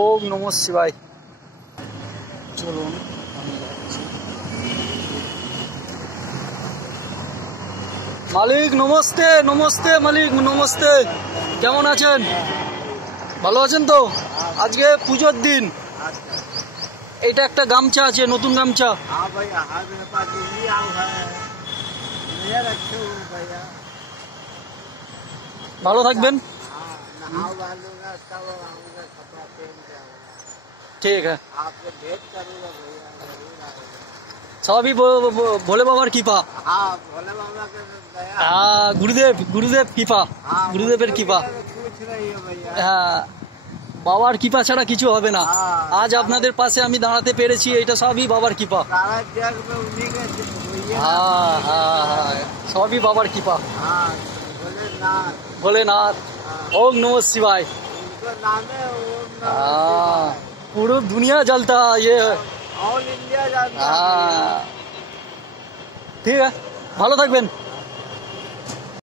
ওম নমঃ শিবায়। চলুন আমি যাচ্ছি। মালিক নমস্তে। নমস্তে মালিক, নমস্তে। কেমন আছেন? ভালো আছেন তো? আজকে পুজোর দিন। এটা একটা গামছা আছে, নতুন গামছা। ভালো থাকবেন। ठीक है। आपको भेंट करूंगा भैया। सभी भोले बाबार कृपा। हाँ, भोले बाबा के दया। हाँ, गुरुदेव गुरुदेव कृपा। गुरुदेवेर कृपा। पूछ रही है भैया। হ্যাঁ, বাবার কৃপা ছাড়া কিছু হবে না। আজ আপনাদের পাশে আমি দাঁড়াতে পেরেছি, এটা সবই বাবার কৃপা। सारा जग में उन्हीं के हुई है। হ্যাঁ হ্যাঁ হ্যাঁ, সবই বাবার কৃপা। हाँ, भोलेनाथ। भोलेनाथ। ओम नमः शिवाय। उनका नाम है ओम नमः हाँ, शिवाय। पूरी दुनिया जलता ये। ऑल इंडिया जानता है। हाँ, ठीक है, ভালো থাকবেন।